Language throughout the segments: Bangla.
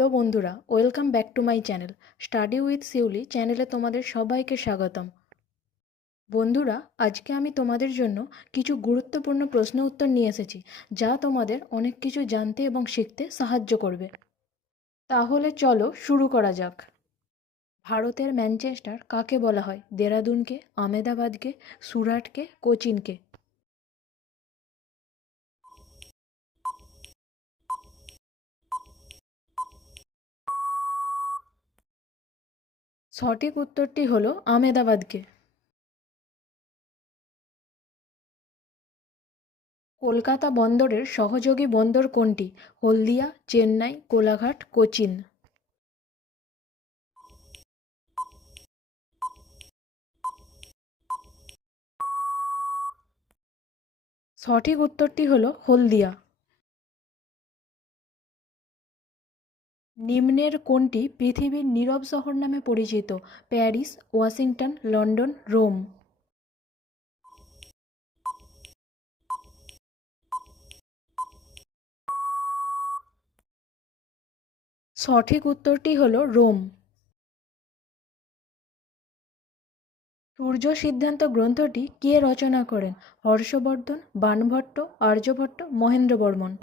হ্যালো বন্ধুরা, welcome back to my channel study with Shiuli চ্যানেলে তোমাদের সবাইকে স্বাগতম। বন্ধুরা, আজকে আমি তোমাদের জন্য কিছু গুরুত্বপূর্ণ প্রশ্ন উত্তর নিয়ে এসেছি, যা তোমাদের অনেক কিছু জানতে এবং শিখতে সাহায্য করবে। তাহলে চলো শুরু করা যাক। ভারতের ম্যানচেস্টার কাকে বলা হয়? দেরাদুনকে, আমেদাবাদকে, সুরাটকে, কোচিনকে? সঠিক উত্তরটি হলো আমেদাবাদকে। কলকাতা বন্দরের সহযোগী বন্দর কোনটি? হলদিয়া, চেন্নাই, কোলাঘাট, কোচিন? সঠিক উত্তরটি হলো হলদিয়া। নিম্নের কোনটি পৃথিবীর নীরব শহর নামে পরিচিত? Paris, Washington, London, Rome? সঠিক উত্তরটি হলো রোম। সূর্য সিদ্ধান্ত গ্রন্থটি কে রচনা করেন? হর্ষবর্ধন, বাণভট্ট, আর্যভট্ট, মহেন্দ্র বর্মন?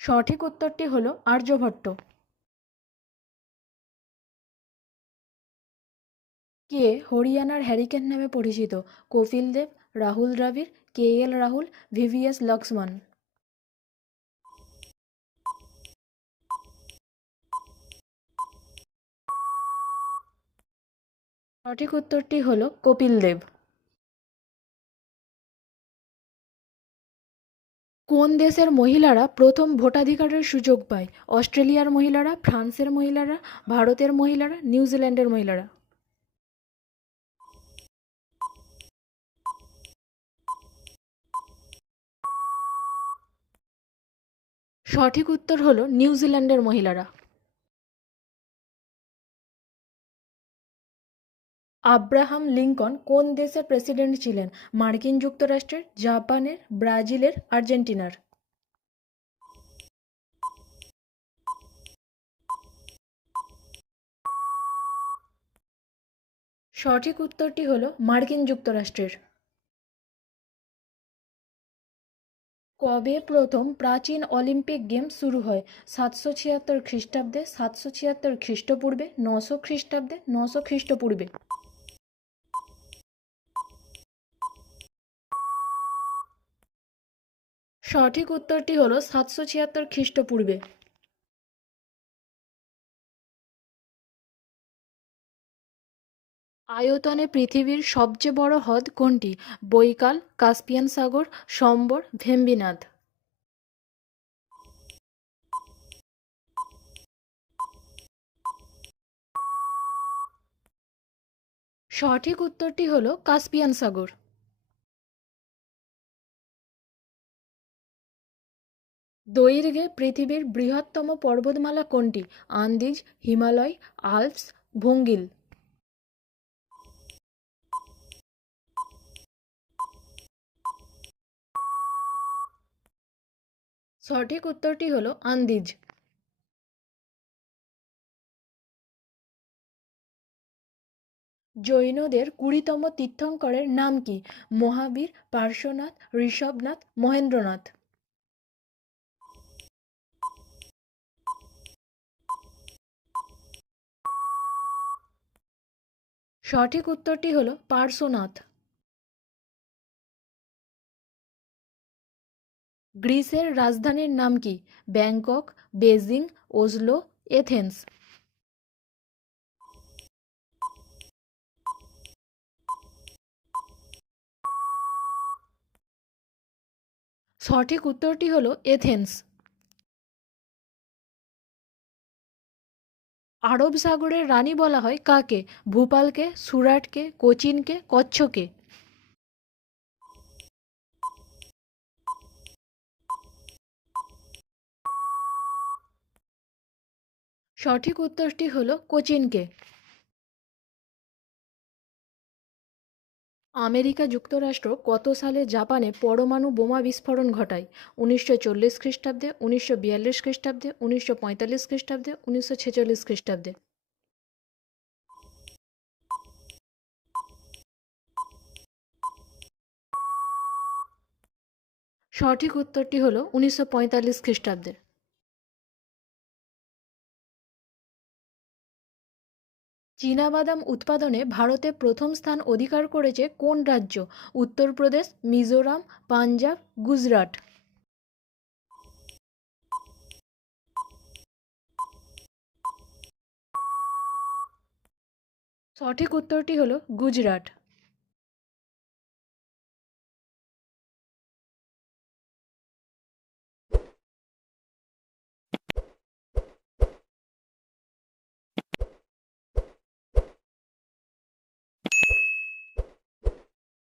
সঠিক উত্তরটি হলো আর্যভট্ট। কে হরিয়ানার হ্যারিকেন নামে পরিচিত? Kapil Dev, Rahul Dravid, KL Rahul, VVS Lakshman? সঠিক উত্তরটি হলো কপিল দেব। কোন দেশের মহিলারা প্রথম ভোটাধিকারের সুযোগ পায়? অস্ট্রেলিয়ার মহিলারা, ফ্রান্সের মহিলারা, ভারতের মহিলারা, নিউজিল্যান্ডের মহিলারা? সঠিক উত্তর হলো নিউজিল্যান্ডের মহিলারা। আব্রাহাম লিঙ্কন কোন দেশের প্রেসিডেন্ট ছিলেন? মার্কিন যুক্তরাষ্ট্রের, জাপানের, ব্রাজিলের, আর্জেন্টিনার? সঠিক উত্তরটি হলো মার্কিন যুক্তরাষ্ট্রের। কবে প্রথম প্রাচীন অলিম্পিক গেমস শুরু হয়? 776 খ্রিস্টাব্দে, 776 খ্রিস্টপূর্বে, 900 খ্রিস্টাব্দে, 900 খ্রিস্টপূর্বে? সঠিক উত্তরটি হলো 776 খ্রিস্টপূর্বে। আয়তনে পৃথিবীর সবচেয়ে বড় হ্রদ কোনটি? বৈকাল, কাস্পিয়ান সাগর, সম্বর, ভেম্বিনাথ? সঠিক উত্তরটি হলো কাস্পিয়ান সাগর। দৈর্ঘ্যে পৃথিবীর বৃহত্তম পর্বতমালা কোনটি? আন্দিজ, হিমালয়, আল্পস, ভঙ্গিল? সঠিক উত্তরটি হলো আন্দিজ। জৈনদের 20তম তীর্থঙ্করের নাম কি? মহাবীর, পার্শ্বনাথ, ঋষভনাথ, মহেন্দ্রনাথ? সঠিক উত্তরটি হলো পার্শ্বনাথ। গ্রিসের রাজধানীর নাম কি? Bangkok, Beijing, Oslo, Athens? সঠিক উত্তরটি হলো এথেন্স। আরব সাগরের রানী বলা হয় কাকে? ভূপালকে, সুরাটকে, কোচিনকে, কচ্ছকে? সঠিক উত্তরটি হলো কোচিনকে। আমেরিকা যুক্তরাষ্ট্র কত সালে জাপানে পরমাণু বোমা বিস্ফোরণ ঘটায়? 1940 খ্রিস্টাব্দে, 1942 খ্রিস্টাব্দে, 1945 খ্রিস্টাব্দে, 1946 খ্রিস্টাব্দে? সঠিক উত্তরটি হল 1945 খ্রিস্টাব্দে। চীনাবাদাম উৎপাদনে ভারতে প্রথম স্থান অধিকার করেছে কোন রাজ্য? উত্তরপ্রদেশ, মিজোরাম, পাঞ্জাব, গুজরাট? সঠিক উত্তরটি হলো গুজরাট।